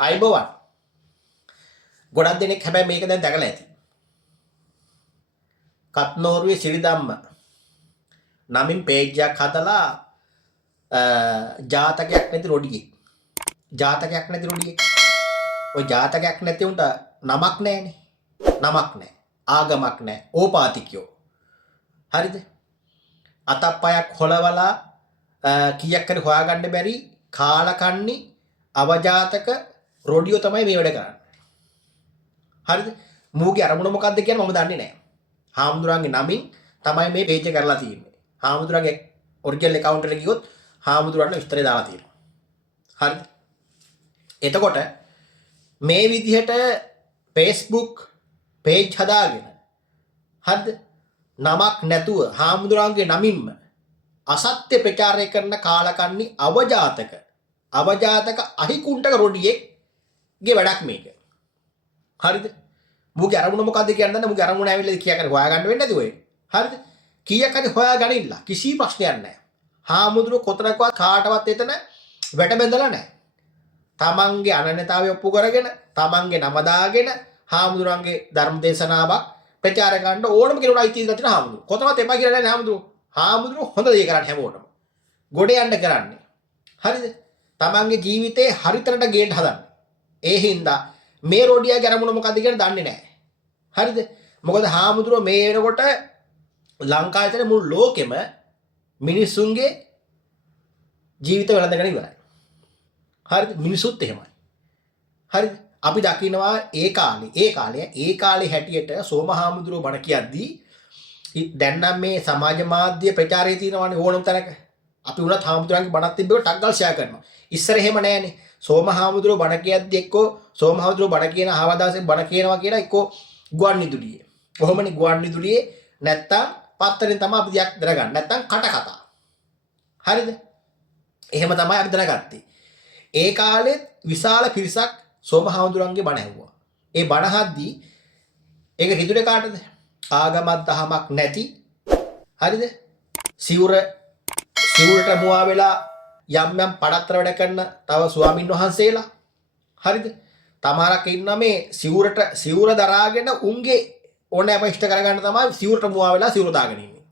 අයබෝවන් ගොඩක් දෙනෙක් හැබැයි මේක දැන් දැකලා ඇති. කත්නෝරුවේ සිරිදම්ම නමින් පේජ් එකක් හදලා ජාතකයක් නැති රොඩියෙක්. ජාතකයක් නැති රොඩියෙක්. ඔය ජාතකයක් නැති උන්ට නමක් නැහැනේ. නමක් නැහැ. ආගමක් නැහැ. ඕපාතිකයෝ. හරිද? අතප්පයක් හොලවලා කීයක් හරි හොයාගන්න බැරි කාලකන්නි අවජාතක රොඩියෝ තමයි මේ වැඩ කරන්නේ. හරිද? මූගේ අරමුණ මොකද්ද කියන්නේ මම දන්නේ නැහැ. හාමුදුරන්ගේ නමින් තමයි මේ පේජ් එක කරලා තියෙන්නේ. හාමුදුරන්ගේ ඔරිජිනල් account එකට ගියොත් හාමුදුරන්ට විස්තරය දාලා තියෙනවා. හරිද? එතකොට මේ විදිහට Facebook page හදාගෙන හරිද? නමක් නැතුව හාමුදුරන්ගේ නමින්ම අසත්‍ය ප්‍රචාරය කරන කාලකන්ණි අවජාතක අහිකුණ්ඨක රොඩියෙක්ගේ වැඩක් මේක. හරිද? මුගේ අරමුණ මොකද්ද කියන්නේ මුගේ අරමුණ ඇවිල්ලා කීයක් හරි හොයාගන්න වෙන්නේ නැති ඔය. හරිද? කීයක් හරි හොයාගනින්න කිසි ප්‍රශ්නයක් නැහැ. හාමුදුරුවෝ කොතනකවත් කාටවත් එතන වැට බැඳලා නැහැ. තමන්ගේ අනන්‍යතාවය ඔප්පු කරගෙන තමන්ගේ නම දාගෙන හාමුදුරන්ගේ ධර්ම දේශනාවක් ප්‍රචාර කරන්න ඕනම කෙනෙකුට අයිති තියෙන හාමුදුරුවෝ. කොතනවත් එපා කියලා නැහැ හාමුදුරුවෝ. හාමුදුරුවෝ හොඳ දේ කරන්නේ හැමෝටම. ගොඩ යන්න කරන්නේ. හරිද? තමන්ගේ ජීවිතේ හරිතරට ගේන්න හදන්නේ. ඒ හින්දා මේ රොඩියාගේ අරමුණ මොකද්ද කියලා දන්නේ නැහැ. හරිද? මොකද හාමුදුරුවෝ මේ වෙනකොට ලංකාවේ තියෙන මුළු ලෝකෙම මිනිස්සුන්ගේ ජීවිත වලඳගෙන ඉවරයි. හරිද? මිනිසුත් එහෙමයි. හරිද? අපි දකිනවා ඒ කාලේ හැටියට සෝම හාමුදුරුවෝ බණ කියද්දී දැන් නම් මේ සමාජ මාධ්‍ය ප්‍රචාරයේ තියෙනවානේ ඕනම තැනක. අපි උනත් හාමුදුරන්ගේ බණක් තිබ්බේ ටග්ගල් ෂෙයා කරනවා. ඉස්සර එහෙම නැහැනේ. සෝම හාමුදුරුවෝ බණ කියද්දී එක්කෝ සෝම හාමුදුරුවෝ බණ කියන ආවදාසෙන් බණ කියනවා කියලා එක්කෝ ගුවන් විදුලියේ. කොහොමනේ ගුවන් විදුලියේ නැත්තම් පත්තරෙන් තමයි අපි දෙයක් දැනගන්න. නැත්තම් කට කතා. හරිද? එහෙම තමයි අපි දැනගත්තේ. ඒ කාලෙත් විශාල පිරිසක් සෝම හාමුදුරන්ගේ බණ ඇහුවා. ඒ බණ අහද්දී ඒක හිතුවේ කාටද? ආගමක් දහමක් නැති. හරිද? සිවුරට මුවා වෙලා යම් යම් පඩත්තර වැඩ කරන තව ස්වාමින් වහන්සේලා. හරිද? තමාරක් ඉන්නා මේ සිවුර දරාගෙන උන්ගේ ඕනෑම ඉෂ්ට කරගන්න තමයි සිවුරට මුවා වෙලා සිවුර දාගෙන ඉන්නේ.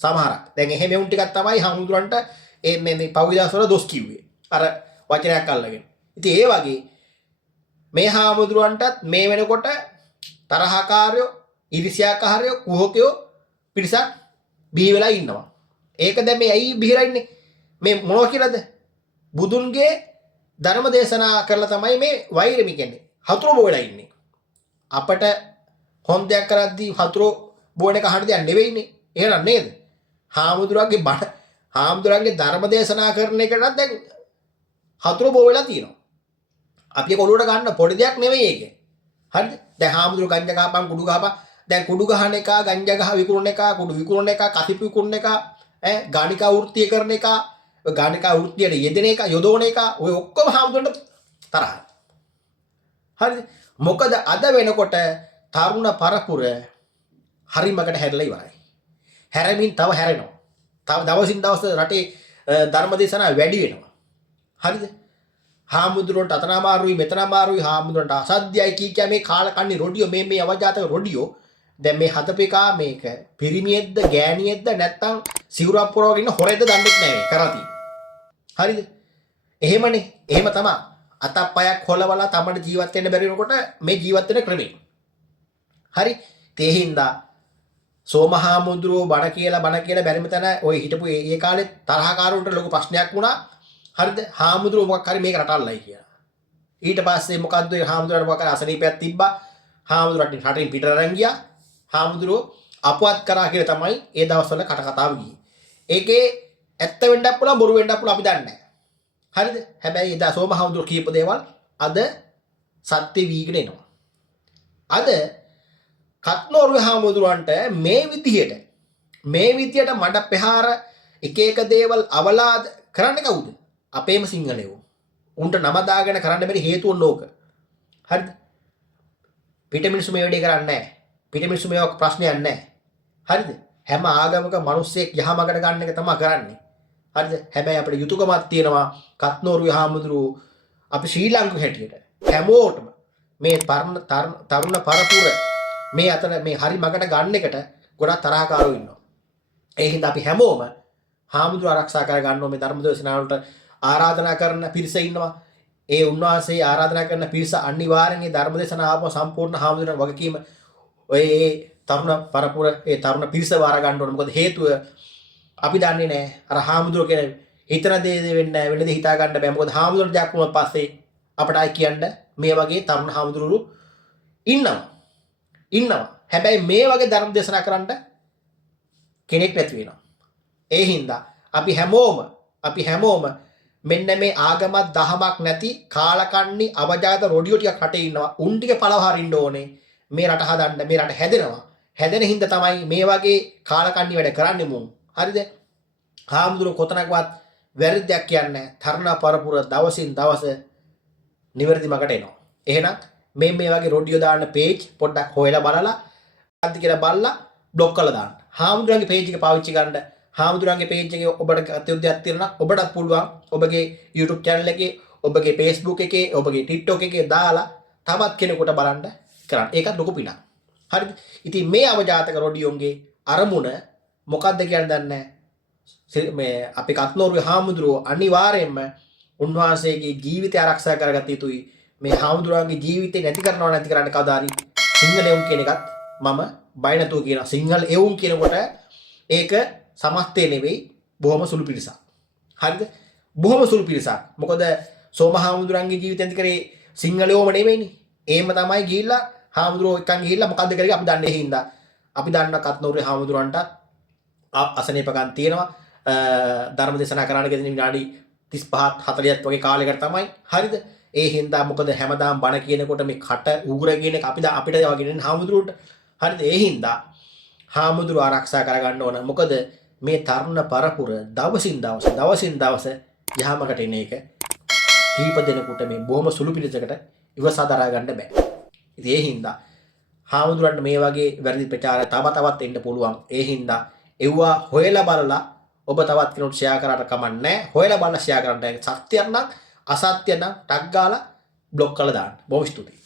සමහරක්. දැන් එහෙම උන් ටිකක් තමයි හාමුදුරන්ට මේ පෞවිදාසවල දොස් කිව්වේ. අර වචනයක් අල්ලගෙන. ඉතින් ඒ වගේ මේ හාමුදුරන්ටත් මේ වෙනකොට තරහකාරයෝ, ඉරිසියාකාරයෝ, කුහකයෝ පිරිසක් බිහි වෙලා ඉන්නවා. ඒක දැන් මේ ඇයි බිහිලා ඉන්නේ? මේ මොනවා කියලාද? බුදුන්ගේ ධර්ම දේශනා කරලා තමයි මේ වෛරමි කියන්නේ. හතුරු බොවලා ඉන්නේ. අපට හොන්දයක් කරද්දී හතුරු බොන එක අහන්න දෙයක් නෙවෙයිනේ. එහෙනම් නේද? හාමුදුරන්ගේ ධර්ම දේශනා කරන එකටත් දැන් හතුරු බොවලා තියෙනවා. අපි කොළුවට ගන්න පොඩි දෙයක් නෙවෙයි ඒක. හරිද? දැන් හාමුදුරු ගංජා ගහපන් කුඩු ගහපන්. දැන් කුඩු ගහන එක, ගංජා ගහ විකුණන එක, කුඩු විකුණන එක, කසිපු විකුණන එක, ගානිකා වෘත්තිය කරන එක, ඔය ගානිකා වෘත්තියට යෙදෙන එක, යොදවන එක, ඔය ඔක්කොම හාමුදුරන්ට තරහයි. හරිද? මොකද අද වෙනකොට තරුණ පරපුර හරිමකට හැරලා ඉවරයි. හැරමින් තව හැරෙනවා. තව දවසින් දවස රටේ ධර්ම දේශනා වැඩි වෙනවා. හරිද? හාමුදුරන්ට අතන අමාරුයි මෙතන අමාරුයි හාමුදුරන්ට අසද්දයයි කිය මේ කාලකන්ණි රොඩියෝ මේ අවජාතක රොඩියෝ දැන් මේ හතපේකා මේක පිරිමියෙක්ද ගෑණියෙක්ද නැත්තම් සිවුරක් පුරවගෙන ඉන්න හොරෙක්ද දන්නේ නැහැ කරති. හරිද? එහෙමනේ. එහෙම තමයි. අතප්පයක් හොලවලා තමයි ජීවත් වෙන්න බැරි වෙනකොට මේ ජීවත් වෙන ක්‍රමය. හරි? ඒ හින්දා සෝම හාමුදුරුවෝ බණ කියලා බැරිම තැන ඔය හිටපු ඒ කාලේ තරහකාරුන්ට ලොකු ප්‍රශ්නයක් වුණා. හරිද? හාමුදුරුවෝ මොකක් හරි මේක රටල්ලයි කියලා. ඊට පස්සේ මොකද්ද ඒ හාමුදුරුවන්ට මොකක් හරි අසනීපයක් තිබ්බා. හාමුදුරුවන්ට රටින් පිටර අරන් ගියා. හාමුදුරුවෝ අපවත් කරා කියලා තමයි ඒ දවස්වල කතාව ගියේ. ඒකේ ඇත්ත වෙන්නත් පුළුවන් බොරු වෙන්නත් පුළුවන් අපි දන්නේ නැහැ. හරිද? හැබැයි එදා සෝම හාමුදුරුවෝ කියපු දේවල් අද සත්‍ය වීගෙන එනවා. අද කත්නෝරුවේ හාමුදුරුවන්ට මේ විදියට මඩ පෙහාර එක දේවල් අවලාද කරන්නේ කවුද? අපේම සිංහලයෝ. උන්ට නම දාගෙන කරන්න බැරි හේතුව ඕක. හරිද? පිට මිනිස්සු මේ වැඩේ කරන්නේ නැහැ. පිට මිනිස්සු මේක ප්‍රශ්නයක් නැහැ. හරිද? හැම ආගමක මිනිස්සෙක් යහමගට ගන්න එක තමයි කරන්නේ. හරිද? හැබැයි අපිට යුතුයකමක් තියෙනවා කත්නෝරුවේ හාමුදුරුවෝ අපි ශ්‍රී ලාංකික හැටියට හැමෝටම මේ තරුණ පරපුර මේ අතර මේ හරි මගට ගන්න එකට ගොඩක් තරහකාරයෝ ඉන්නවා. ඒ හින්දා අපි හැමෝම හාමුදුරුවෝ ආරක්ෂා කර ගන්න ඕනේ. ධර්ම දේශනාවලට ආරාධනා කරන පිරිස ඉන්නවා. ඒ උන්වහන්සේ ආරාධනා කරන පිරිස අනිවාර්යෙන් මේ ධර්ම දේශනාව ආපුව සම්පූර්ණ හාමුදුරුවෝ වගකීම ඔය තරුණ පරපුර ඒ තරුණ පිරිස වාර ගන්න ඕනේ. මොකද හේතුව අපි දන්නේ නැහැ. අර හාමුදුරුවෝ කියන හිතන දේ වෙන්නේ නැහැ. වෙන දේ හිතා ගන්න බෑ. මොකද හාමුදුරුවෝ දෙයක් වුණාට පස්සේ අපට ආයි කියන්න මේ වගේ තරුණ හාමුදුරුවෝ ඉන්නවා. හැබැයි මේ වගේ ධර්ම දේශනා කරන්න කෙනෙක් නැති වෙනවා. ඒ හින්දා අපි හැමෝම මෙන්න මේ ආගමක් දහමක් නැති කාලකන්ණි අවජාත රොඩියෝ ටික රටේ ඉන්නවා. උන් ටික පළව හරින්න ඕනේ. මේ රට හදන්න මේ රට හැදෙනවා. හැදෙන හින්දා තමයි මේ වගේ කාලකන්ණි වැඩ කරන්නේ මුන්. හරිද? හාමුදුරුවෝ කොතනකවත් වැරදි දෙයක් කියන්නේ නැහැ. තරණ පරපුර දවසින් දවස නිවැරදි මගට එනවා. එහෙනම් මේ වගේ රොඩියෝ දාන්න පේජ් පොඩ්ඩක් හොයලා බලලා අද්දි කියලා බලලා බ්ලොක් කරලා දාන්න. හාමුදුරන්ගේ පේජ් එක පාවිච්චි කරන්න. හාමුදුරන්ගේ පේජ් එකේ ඔබට අත්‍යවශ්‍යයක් තියෙනවා නම් ඔබටත් පුළුවන් ඔබගේ YouTube channel එකේ, ඔබගේ Facebook එකේ, ඔබගේ TikTok එකේ දාලා තවත් කෙනෙකුට බලන්න කරන්න. ඒකත් ලොකු පිනක්. හරිද? ඉතින් මේ අවජාතක රොඩියෝන්ගේ අරමුණ මොකක්ද කියන දන්නේ මේ අපි කත්නෝරුවේ හාමුදුරුවෝ අනිවාර්යයෙන්ම උන්වහන්සේගේ ජීවිතය ආරක්ෂා කරගත යුතුයි. මේ හාමුදුරුවන්ගේ ජීවිතේ නැති කරන්න කවදාරි සිංහල එවුන් කියන එකත් මම බය නැතුව කියනවා. සිංහල එවුන් කියනකොට ඒක සමස්තය නෙවෙයි, බොහොම සුළු පිරිසක්. හරිද? බොහොම සුළු පිරිසක්. මොකද සෝම හාමුදුරුවන්ගේ ජීවිතය නැති කරේ සිංහලයෝම නෙවෙයිනේ. එහෙම තමයි ගිහිල්ලා හාමුදුරුවෝ එක්කන් ගිහිල්ලා මොකද්ද කරේ අපි දන්නේ හින්දා. අපි දන්න කත්නෝරුවේ හාමුදුරුවන්ට අසනීපකම් තියෙනවා. ධර්ම දේශනා කරන්න ගෙදෙන විනාඩි 35 40ක් වගේ කාලයකට තමයි. හරිද? ඒ හින්දා මොකද හැමදාම බණ කියනකොට මේ කට උගුර කියන එක අපිට වගේ හාමුදුරුවන්ට. හරිද? ඒ හින්දා හාමුදුරුවෝ ආරක්ෂා කරගන්න ඕන. මොකද මේ තරුණ පරපුර දවසින් දවස යහමකට එන එක කීප දෙනෙකුට මේ බොහොම සුළු පිළිසකට ඉවසා දරා ගන්න බෑ. ඉතින් ඒ හින්දා හාමුදුරන්ට මේ වගේ වැරදි ප්‍රචාර තවත් එන්න පුළුවන්. ඒ හින්දා එව්වා හොයලා බලලා ඔබ තවත් කෙනෙකුට ෂෙයා කරාට කමක් නැහැ. හොයලා බලලා ෂෙයා කරන්න. සත්‍යයක් නම් අසත්‍ය නම් ටග් ගාලා බ්ලොක් කරලා දාන්න. බොහොම ස්තුතියි.